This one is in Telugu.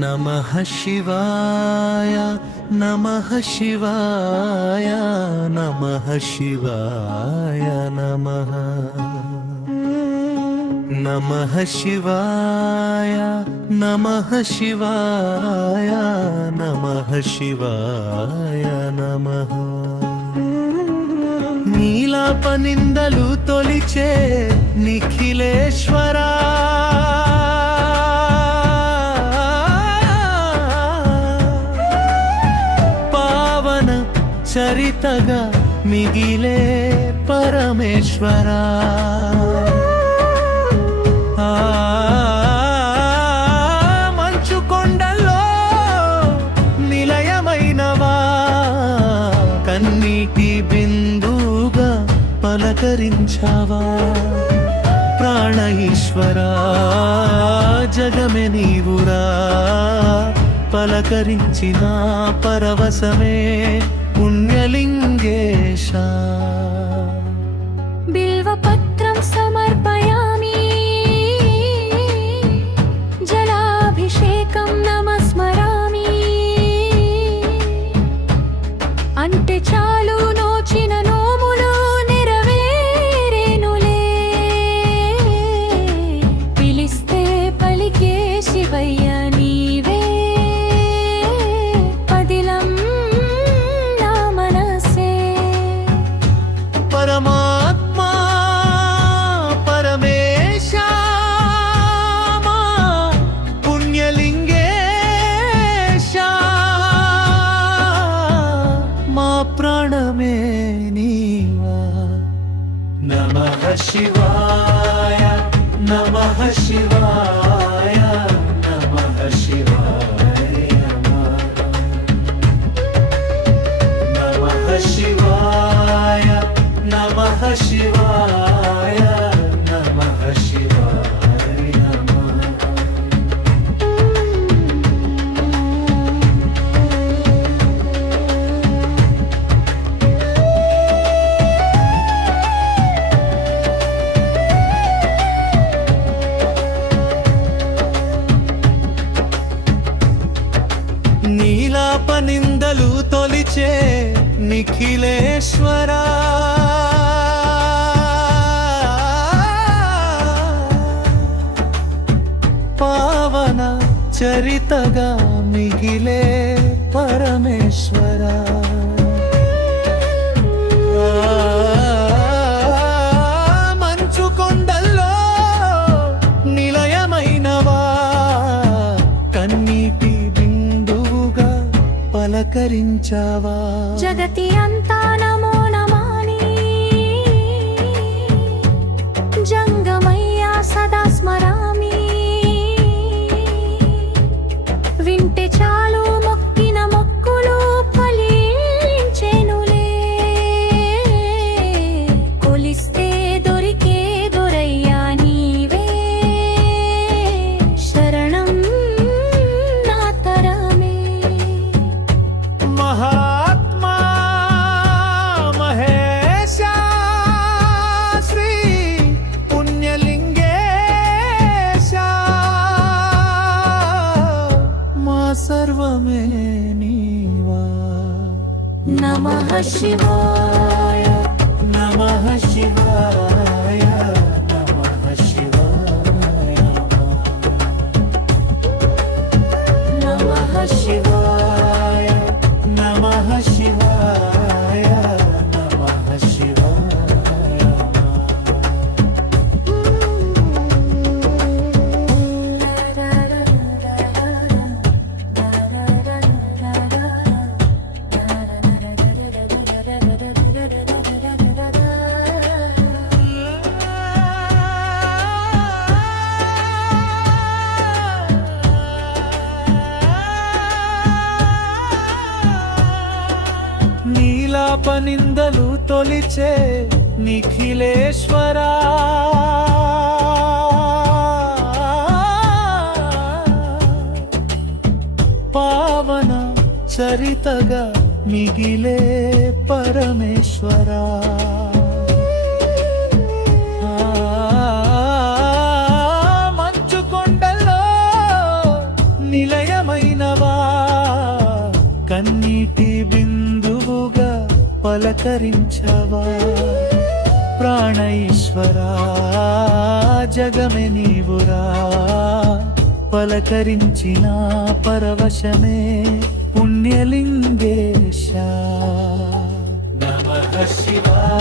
నమః శివాయ నమః శివాయ నమః శివాయ నమః నమః శివాయ నమః శివాయ నమః శివాయ నమః నీలాపనిందలు తొలిచే నిఖిలేశ్వరా చరితగా మిగిలే పరమేశ్వరా మంచు కొండల్లో నిలయమైనవా కన్నీటి బిందుగా పలకరించావా ప్రాణ ఈశ్వరా జగమే నీవురా పలకరించిన పరవశమే పుణ్యలింగేశ బిల్వపత్రం సమర్పయామి జలాభిషేకం నమస్మరామి అంటే చాలు నోచిన నోములు నెరవేరేనులే పిలిస్తే పలికే శివయ్య నీవే పరమాత్మా పరమేశ పుణ్యలింగేశ మా ప్రాణమే నీవా నమః శివాయ నమః శివాయ నమః శివాయ నమః శివాయ నమః శివాయ నమః శివాయ నమః నీలాపనిందలు తొలిచే నిఖిలేశ్వరా పావన చరితగా మిగిలే పరమేశ్వరా మంచు కొండల్లో నిలయమైనవా కన్నీటి బిందువుగా పలకరించావా జగతి అంతా నమో నమాని జంగమయ్యా సదా స్మరామి వింటే చాలు మొక్కిన మొక్కులు ఫలించెనులే కొలిస్తే దొరికే దొరయ్యా నీవే శరణం నా తరమే మహాత్మా మహేశ శ్రీ పుణ్యలింగేశ మా సర్వమే నీవా నమః శివాయ నమః శివాయ నమః శివాయ నమః శివాయ నమః శివాయ నమః శివాయ నీలాపనిందలు తొలిచే నిఖిలేశ్వరా పావన చరితగా మిగిలే పరమేశ్వరా మంచు కొండల్లో నిలయమై పలకరించవా ప్రాణ జగమే నీవురా పలకరించిన పరవశమే పుణ్యలింగేశ నమః శివాయ